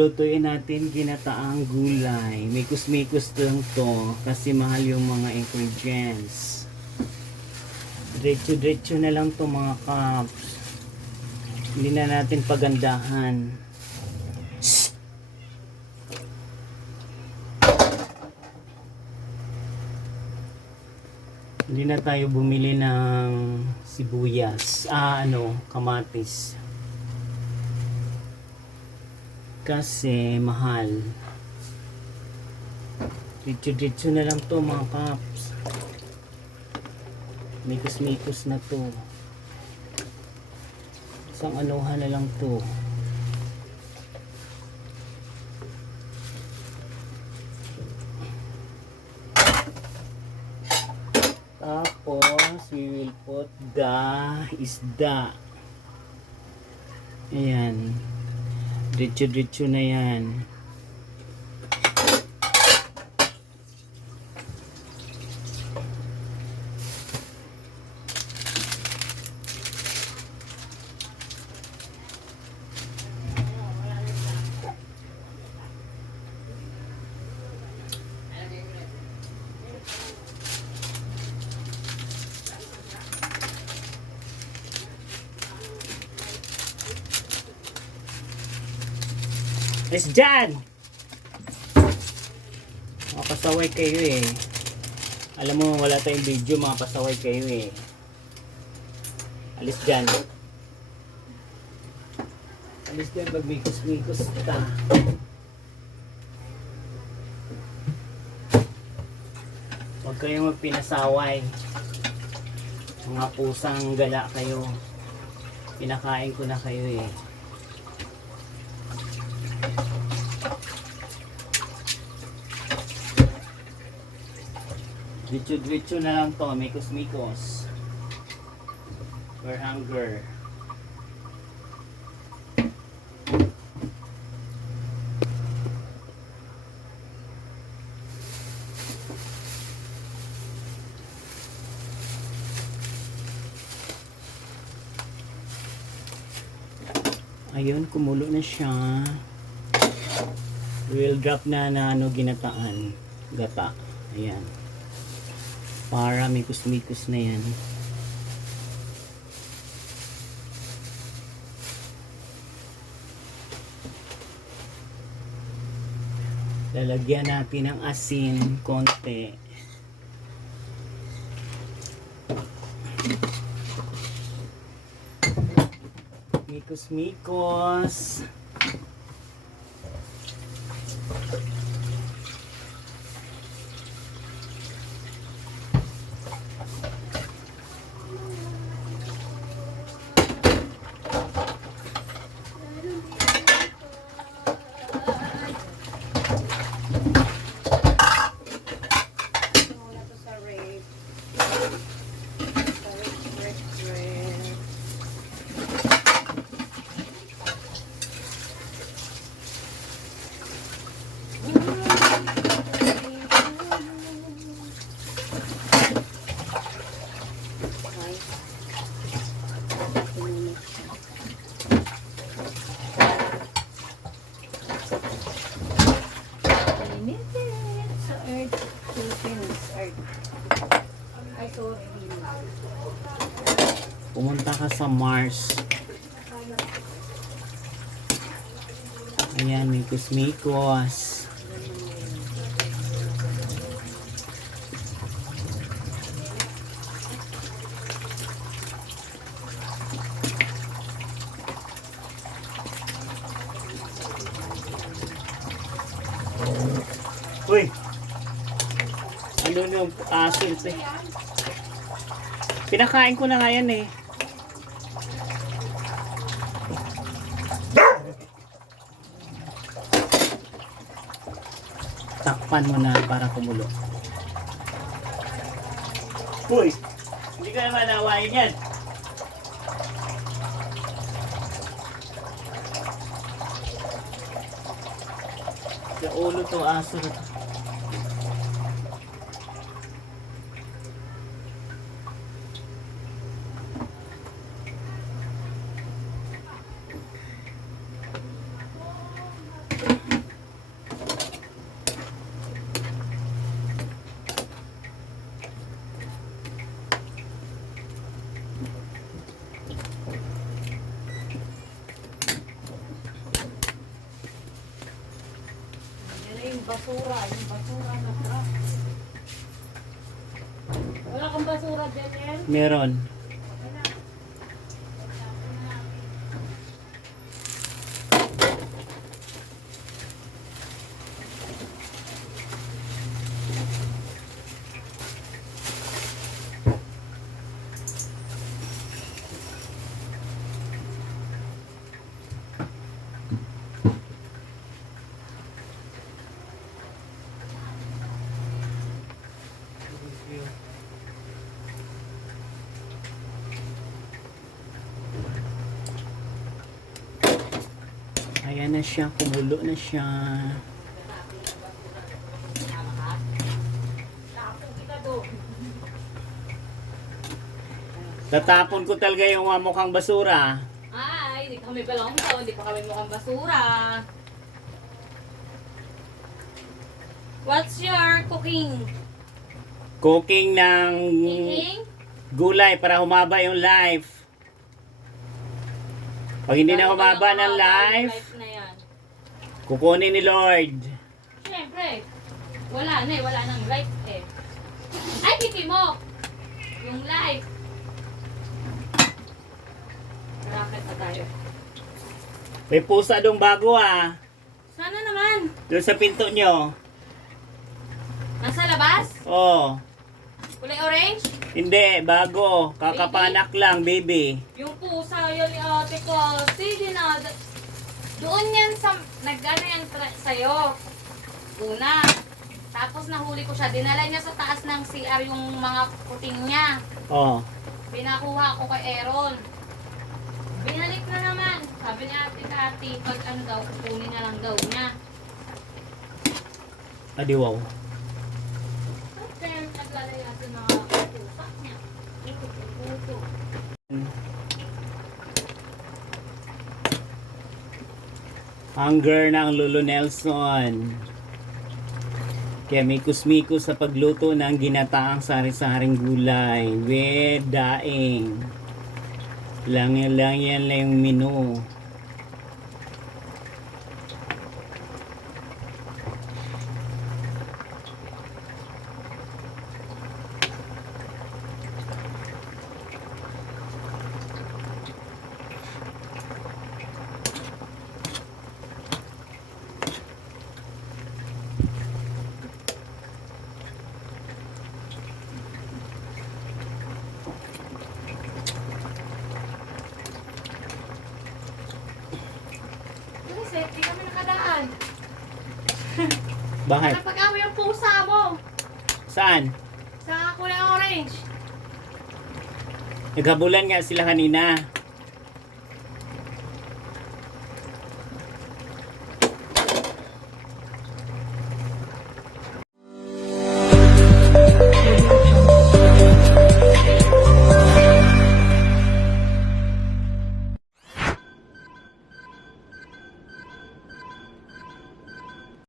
lulutuin natin ginataang gulay. Mikus-mikus lang to kasi mahal yung mga ingredients. Diretso-diretso na lang to mga kaps. Hindi na natin pagandahan. Hindi na tayo bumili ng sibuyas. Kamatis. Kasi mahal. Diretso-diretso na lang to mga kaps. Mikus-mikus na to. Isang anuhan na lang to. Tapos, we will put the isda. Ayan. Diretso-diretso na yan. Yes, dyan! Makapasaway kayo eh. Alam mo, wala tayong video, makapasaway kayo eh. Alis dyan. Alis dyan, pag mikos-mikos ka. Huwag kayong magpinasaway. Mga pusang gala kayo. Pinakain ko na kayo eh. Diretso-diretso na lang to, mikos-mikos. For hunger. Ayun, kumulo na siya. We'll drop na ginataan. Gata. Ayan. Para mikus-mikus na yan. Lalagyan natin ng asin konti. Mikos-mikos. Pumunta ka sa Mars. Ayan, mikos-mikos. Uy! Ano yung asin eh? Pinakain ko na nga yan eh. Takpan mo na para kumulo. Uy! Hindi ka naman nawain yan. Sa ulo to aso na to. basura. Yung basura na ka. Wala kang basura, Daniel? Meron. Ayan na siya, kumulo na siya. Tapos kita doon. Tatapon ko talaga yung mukhang basura. Ay, hindi kami balong to. Hindi pa kami mukhang basura. What's your cooking? Cooking ng Cooking? gulay para humaba yung life. Pag hindi na humaba ng life, Na yan. kukunin ni Lord. Siyempre. Wala na eh. Wala nang life eh. Ay, kiki mo! Yung life. Racket na tayo. May pusa dong bago ah. Sana naman. Doon sa pinto nyo. Nasa labas? Oh, Kulay orange? hindi, bago. Kakapanak lang, baby. Yung pusa yun ni ate ko. Sige na. Doon yan sa... Nag-ano yan sa'yo. Una. Tapos nahuli ko siya. Dinala niya sa taas ng CR yung mga puting niya. Oh, Pinakuha ko kay Aaron. Binalik na naman. Sabi ni ate Kati, pag ano daw, kukunin na lang daw niya. adiwaw. Pero naglalaya sa mga pusa niya. Puto. Hunger ng Lolo Nelson. Kaya mikus-mikus sa pagluto ng ginataang sari-saring gulay with daing. Lang yan lang yung menu. Kasi, di kami nakadaan. Bakit? Napag-away ang pusa mo. Saan? Sa kulay orange. Naghabulan nga sila kanina.